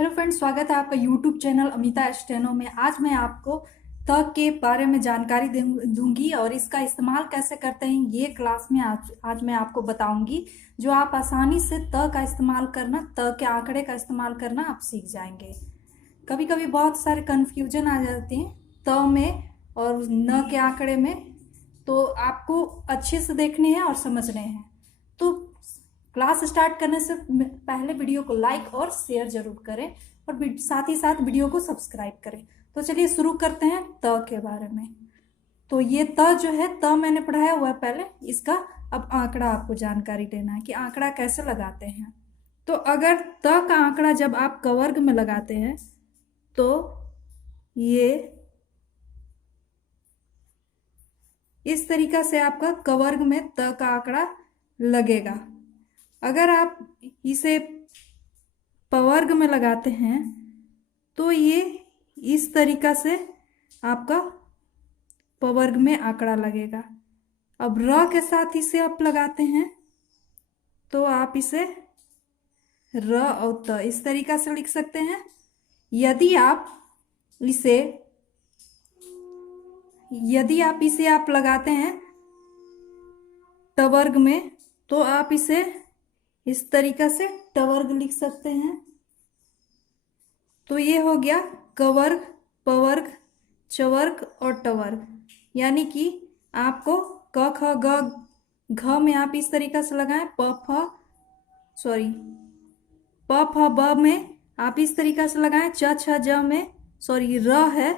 Hello friends, स्वागत है आपका यूट्यूब चैनल अमिता स्टेनो में। आज मैं आपको त के बारे में जानकारी दूंगी और इसका इस्तेमाल कैसे करते हैं ये क्लास में आज मैं आपको बताऊंगी, जो आप आसानी से त का इस्तेमाल करना, त के आंकड़े का इस्तेमाल करना आप सीख जाएंगे। कभी कभी बहुत सारे कन्फ्यूजन आ जाते हैं त में और न के आंकड़े में, तो आपको अच्छे से देखने हैं और समझने हैं। तो क्लास स्टार्ट करने से पहले वीडियो को लाइक और शेयर जरूर करें और साथ ही साथ वीडियो को सब्सक्राइब करें। तो चलिए शुरू करते हैं त के बारे में। तो ये त जो है, त मैंने पढ़ाया हुआ है पहले, इसका अब आंकड़ा आपको जानकारी देना है कि आंकड़ा कैसे लगाते हैं। तो अगर त का आंकड़ा जब आप कवर्ग में लगाते हैं तो ये इस तरीका से आपका कवर्ग में त का आंकड़ा लगेगा। अगर आप इसे पवर्ग में लगाते हैं तो ये इस तरीका से आपका पवर्ग में आंकड़ा लगेगा। अब र के साथ इसे आप लगाते हैं तो आप इसे र और त इस तरीका से लिख सकते हैं। यदि आप इसे आप लगाते हैं टवर्ग में तो आप इसे इस तरीका से टवर्ग लिख सकते हैं। तो ये हो गया कवर्ग, पवर्ग, चवर्ग और टवर्ग। यानी कि आपको क ख ग घ में आप इस तरीका से लगाएं, प फ ब में आप इस तरीका से लगाएं, च छ ज में र है।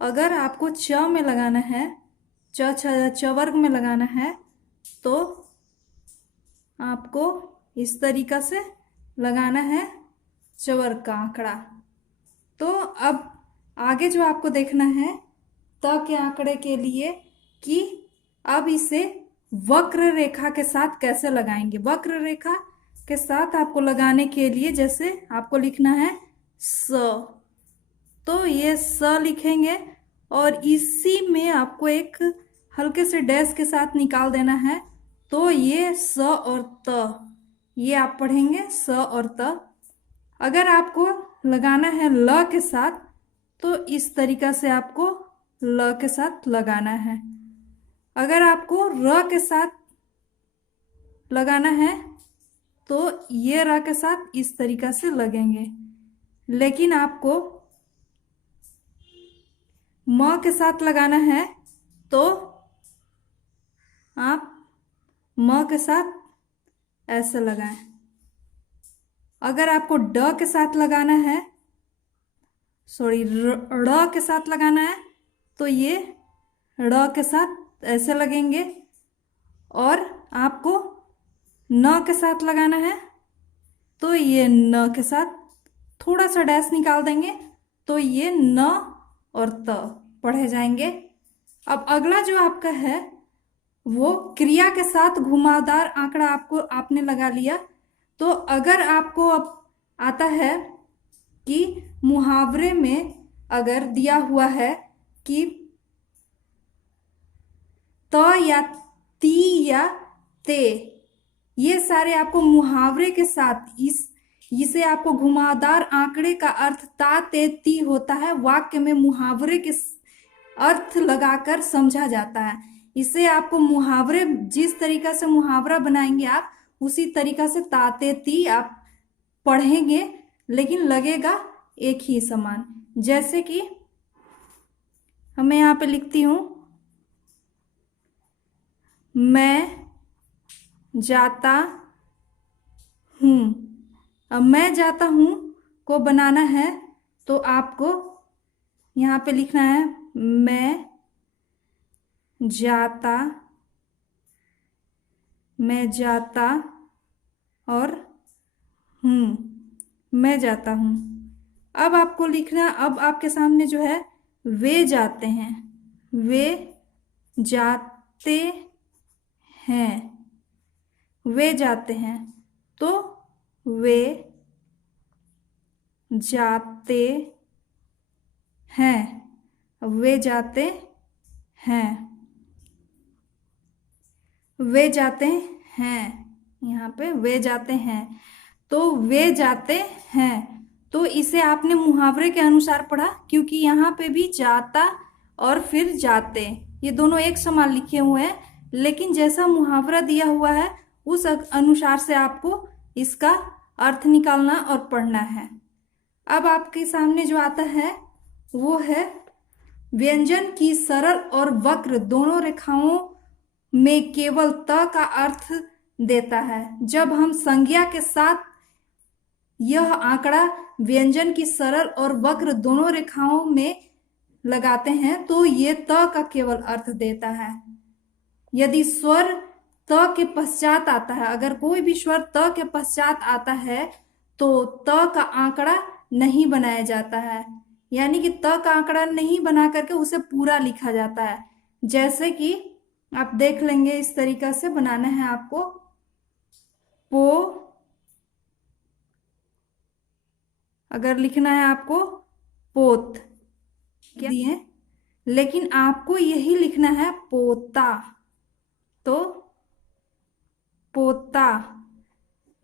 अगर आपको च में लगाना है, च छ चवर्ग में लगाना है तो आपको इस तरीका से लगाना है चवर्ग का आंकड़ा। तो अब आगे जो आपको देखना है त के आंकड़े के लिए कि अब इसे वक्र रेखा के साथ कैसे लगाएंगे। वक्र रेखा के साथ आपको लगाने के लिए जैसे आपको लिखना है स, तो ये स लिखेंगे और इसी में आपको एक हल्के से डैश के साथ निकाल देना है। तो ये स और त, ये आप पढ़ेंगे स और त। अगर आपको लगाना है ल के साथ तो इस तरीका से आपको ल के साथ लगाना है। अगर आपको र के साथ लगाना है तो ये र के साथ इस तरीका से लगेंगे। लेकिन आपको म के साथ लगाना है तो आप म के साथ ऐसे लगाएं। अगर आपको ड के साथ लगाना है, र के साथ लगाना है तो ये र के साथ ऐसे लगेंगे। और आपको न के साथ लगाना है तो ये न के साथ थोड़ा सा डैश निकाल देंगे तो ये न और त पढ़े जाएंगे। अब अगला जो आपका है वो क्रिया के साथ घुमावदार आंकड़ा आपने लगा लिया। तो अगर आपको अब आता है कि मुहावरे में अगर दिया हुआ है कि त या ती या ते, ये सारे आपको मुहावरे के साथ इसे आपको घुमावदार आंकड़े का अर्थ ता ते ती होता है। वाक्य में मुहावरे के अर्थ लगाकर समझा जाता है। इसे आपको मुहावरे, जिस तरीका से मुहावरा बनाएंगे आप उसी तरीका से ताते ती आप पढ़ेंगे, लेकिन लगेगा एक ही समान। जैसे कि मैं यहाँ पे लिखती हूं, मैं जाता हूं। अब मैं जाता हूं को बनाना है तो आपको यहाँ पे लिखना है मैं जाता और हूं, मैं जाता हूं। अब आपको लिखना, अब आपके सामने जो है वे जाते हैं, वे जाते हैं, वे जाते हैं। तो वे जाते हैं, वे जाते हैं, वे जाते हैं। यहाँ पे वे जाते हैं, तो वे जाते हैं तो इसे आपने मुहावरे के अनुसार पढ़ा, क्योंकि यहाँ पे भी जाता और फिर जाते ये दोनों एक समान लिखे हुए हैं, लेकिन जैसा मुहावरा दिया हुआ है उस अनुसार से आपको इसका अर्थ निकालना और पढ़ना है। अब आपके सामने जो आता है वो है व्यंजन की सरल और वक्र दोनों रेखाओं में केवल त का अर्थ देता है। जब हम संज्ञा के साथ यह आंकड़ा व्यंजन की सरल और वक्र दोनों रेखाओं में लगाते हैं तो ये त का केवल अर्थ देता है। यदि स्वर त के पश्चात आता है, अगर कोई भी स्वर त के पश्चात आता है तो त का आंकड़ा नहीं बनाया जाता है, यानी कि त का आंकड़ा नहीं बना करके उसे पूरा लिखा जाता है। जैसे कि आप देख लेंगे, इस तरीका से बनाना है आपको। पो अगर लिखना है आपको पोत क्या दिए, लेकिन आपको यही लिखना है पोता, तो पोता,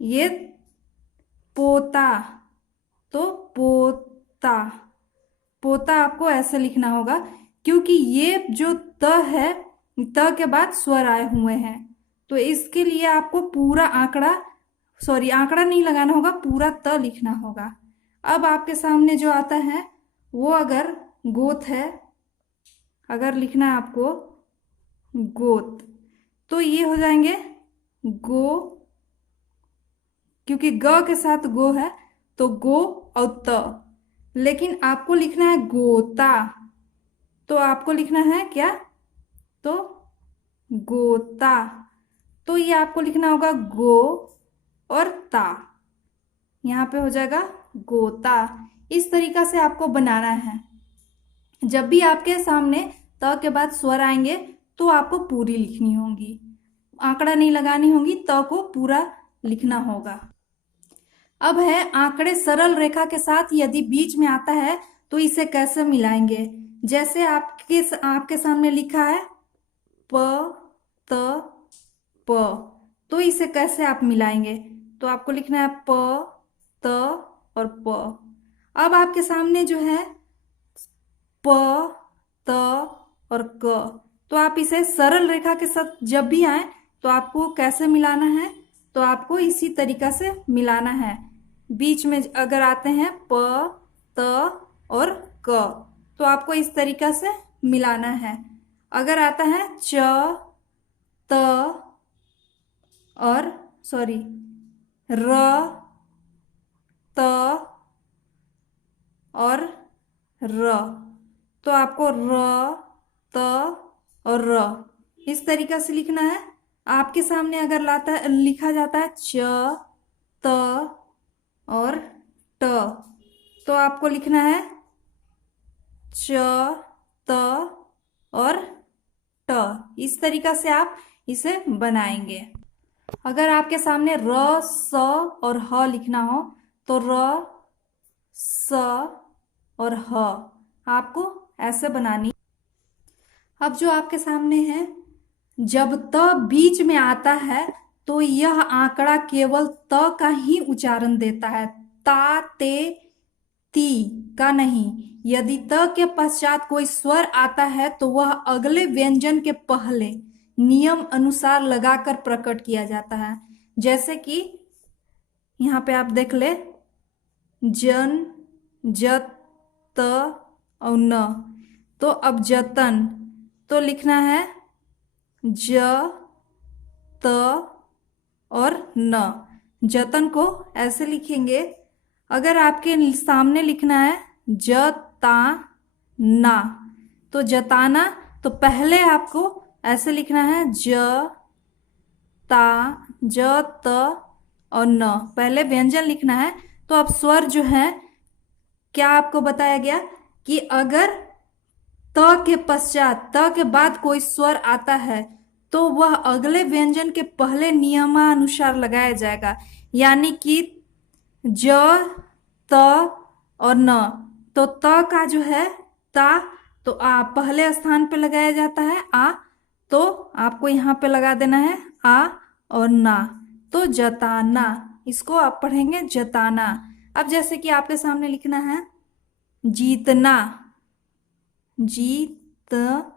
ये पोता तो पोता, पोता आपको ऐसे लिखना होगा, क्योंकि ये जो त है, त के बाद स्वर आए हुए हैं, तो इसके लिए आपको पूरा आंकड़ा नहीं लगाना होगा, पूरा त लिखना होगा। अब आपके सामने जो आता है वो अगर गोत है, अगर लिखना है आपको गोत, तो ये हो जाएंगे गो, क्योंकि ग के साथ गो है तो गो और त। लेकिन आपको लिखना है गोता, तो आपको लिखना है क्या, तो गोता, तो ये आपको लिखना होगा गो और ता, यहाँ पे हो जाएगा गोता। इस तरीका से आपको बनाना है। जब भी आपके सामने त के बाद स्वर आएंगे तो आपको पूरी लिखनी होगी, आंकड़ा नहीं लगानी होगी, त को पूरा लिखना होगा। अब है आंकड़े सरल रेखा के साथ यदि बीच में आता है तो इसे कैसे मिलाएंगे। जैसे आपके सामने लिखा है प त प, तो इसे कैसे आप मिलाएंगे, तो आपको लिखना है प त और प। अब आपके सामने जो है प त और क, तो आप इसे सरल रेखा के साथ जब भी आए तो आपको कैसे मिलाना है, तो आपको इसी तरीका से मिलाना है। बीच में अगर आते हैं प त और क, तो आपको इस तरीका से मिलाना है। अगर आता है च त और र त और र, तो आपको र त और र इस तरीका से लिखना है। आपके सामने अगर लिखा जाता है च त और ट, तो आपको लिखना है च त और ट। इस तरीका से आप इसे बनाएंगे। अगर आपके सामने र स और ह लिखना हो तो र स और ह आपको ऐसे बनानी। अब जो आपके सामने है, जब त बीच में आता है तो यह आंकड़ा केवल त का ही उच्चारण देता है, ता ते ती का नहीं। यदि त के पश्चात कोई स्वर आता है तो वह अगले व्यंजन के पहले नियम अनुसार लगाकर प्रकट किया जाता है। जैसे कि यहाँ पे आप देख ले, जन, जत, त और न, तो अब जतन, तो लिखना है ज त और न, जतन को ऐसे लिखेंगे। अगर आपके सामने लिखना है जताना, तो जताना, तो पहले आपको ऐसे लिखना है ज त और न, पहले व्यंजन लिखना है। तो अब स्वर जो है, क्या आपको बताया गया कि अगर त के पश्चात, त के बाद कोई स्वर आता है तो वह अगले व्यंजन के पहले नियमानुसार लगाया जाएगा, यानी कि ज त और न। तो त का जो है ता, तो आ पहले स्थान पे लगाया जाता है, आ तो आपको यहाँ पे लगा देना है आ और ना, तो जताना, इसको आप पढ़ेंगे जताना। अब जैसे कि आपके सामने लिखना है जीतना, जीतना,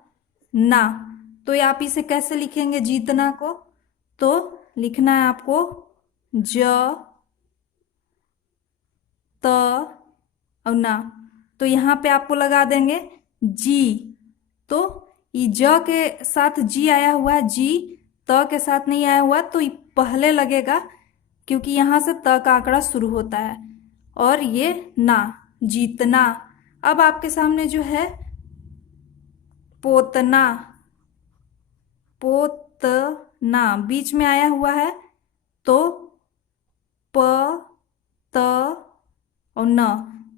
तो आप इसे कैसे लिखेंगे जीतना को? तो लिखना है आपको ज त और ना, तो यहाँ पे आपको लगा देंगे जी। तो ये ज के साथ जी आया हुआ है, जी त के साथ नहीं आया हुआ, तो ये पहले लगेगा क्योंकि यहाँ से त का आंकड़ा शुरू होता है, और ये ना, जीतना। अब आपके सामने जो है पोतना, पोतना बीच में आया हुआ है, तो प त और न,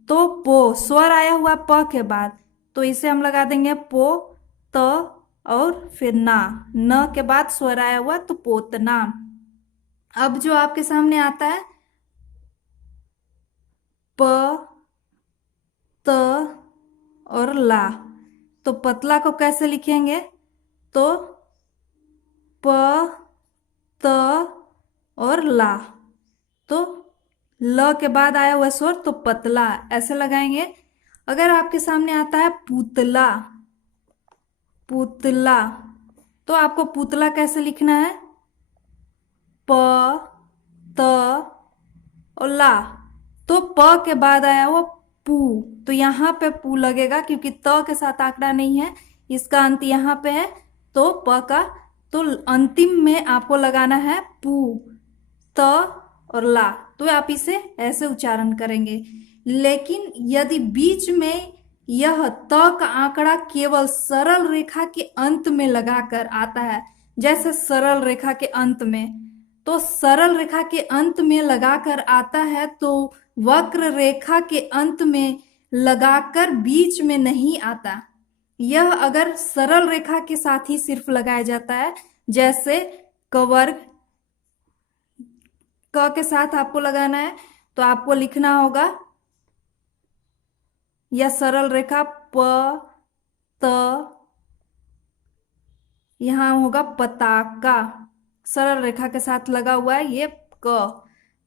तो पो स्वर आया हुआ प के बाद, तो इसे हम लगा देंगे पो त और फिर ना, न के बाद स्वर आया हुआ तो पोतना। अब जो आपके सामने आता है प त और ला, तो पतला को कैसे लिखेंगे? तो प त और ला, तो ल के बाद आया हुआ स्वर तो पतला, ऐसे लगाएंगे। अगर आपके सामने आता है पुतला, पुतला, तो आपको पुतला कैसे लिखना है? प त और ला, तो प के बाद आया हुआ पू, तो यहाँ पे पू लगेगा क्योंकि त के साथ आंकड़ा नहीं है, इसका अंत यहाँ पे है, तो प का, तो अंतिम में आपको लगाना है पू, त और ला, तो आप इसे ऐसे उच्चारण करेंगे। लेकिन यदि बीच में यह त का आंकड़ा केवल सरल रेखा के अंत में लगाकर आता है, जैसे सरल रेखा के अंत में, तो सरल रेखा के अंत में लगाकर आता है, तो वक्र रेखा के अंत में लगाकर बीच में नहीं आता। यह अगर सरल रेखा के साथ ही सिर्फ लगाया जाता है, जैसे कवर्ग, क के साथ आपको लगाना है, तो आपको लिखना होगा यह सरल रेखा प त, यहां होगा पताका, सरल रेखा के साथ लगा हुआ है ये क,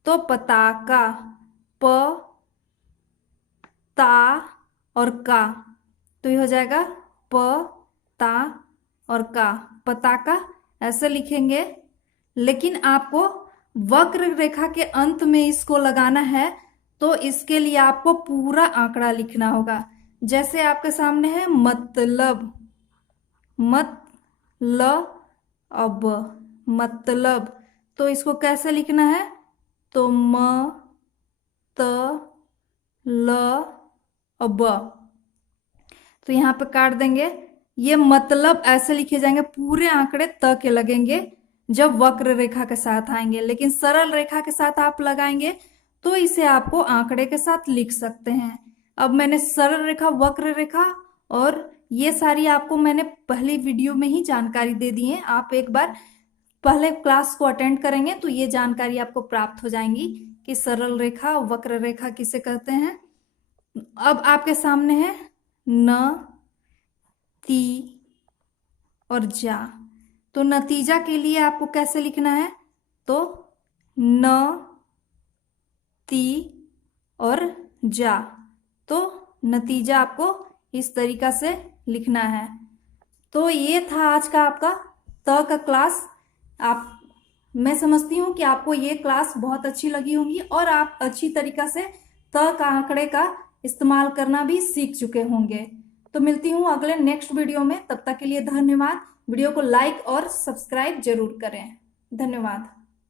तो पताका, प ता और का, तो ये हो जाएगा प ता और का, पताका, ऐसे लिखेंगे। लेकिन आपको वक्र रेखा के अंत में इसको लगाना है, तो इसके लिए आपको पूरा आंकड़ा लिखना होगा। जैसे आपके सामने है मतलब, अब मतलब, तो इसको कैसे लिखना है? तो म त ल अब, तो यहाँ पे काट देंगे। ये मतलब ऐसे लिखे जाएंगे, पूरे आंकड़े त के लगेंगे जब वक्र रेखा के साथ आएंगे, लेकिन सरल रेखा के साथ आप लगाएंगे तो इसे आपको आंकड़े के साथ लिख सकते हैं। अब मैंने सरल रेखा, वक्र रेखा और ये सारी आपको मैंने पहली वीडियो में ही जानकारी दे दी है। आप एक बार पहले क्लास को अटेंड करेंगे तो ये जानकारी आपको प्राप्त हो जाएंगी कि सरल रेखा, वक्र रेखा किसे कहते हैं। अब आपके सामने है न, ती और जा, तो नतीजा के लिए आपको कैसे लिखना है? तो न, ती और जा, तो नतीजा आपको इस तरीका से लिखना है। तो ये था आज का आपका त का क्लास। मैं समझती हूँ कि आपको ये क्लास बहुत अच्छी लगी होंगी और आप अच्छी तरीका से त का आंकड़े का इस्तेमाल करना भी सीख चुके होंगे। तो मिलती हूँ अगले नेक्स्ट वीडियो में, तब तक के लिए धन्यवाद। वीडियो को लाइक और सब्सक्राइब जरूर करें। धन्यवाद।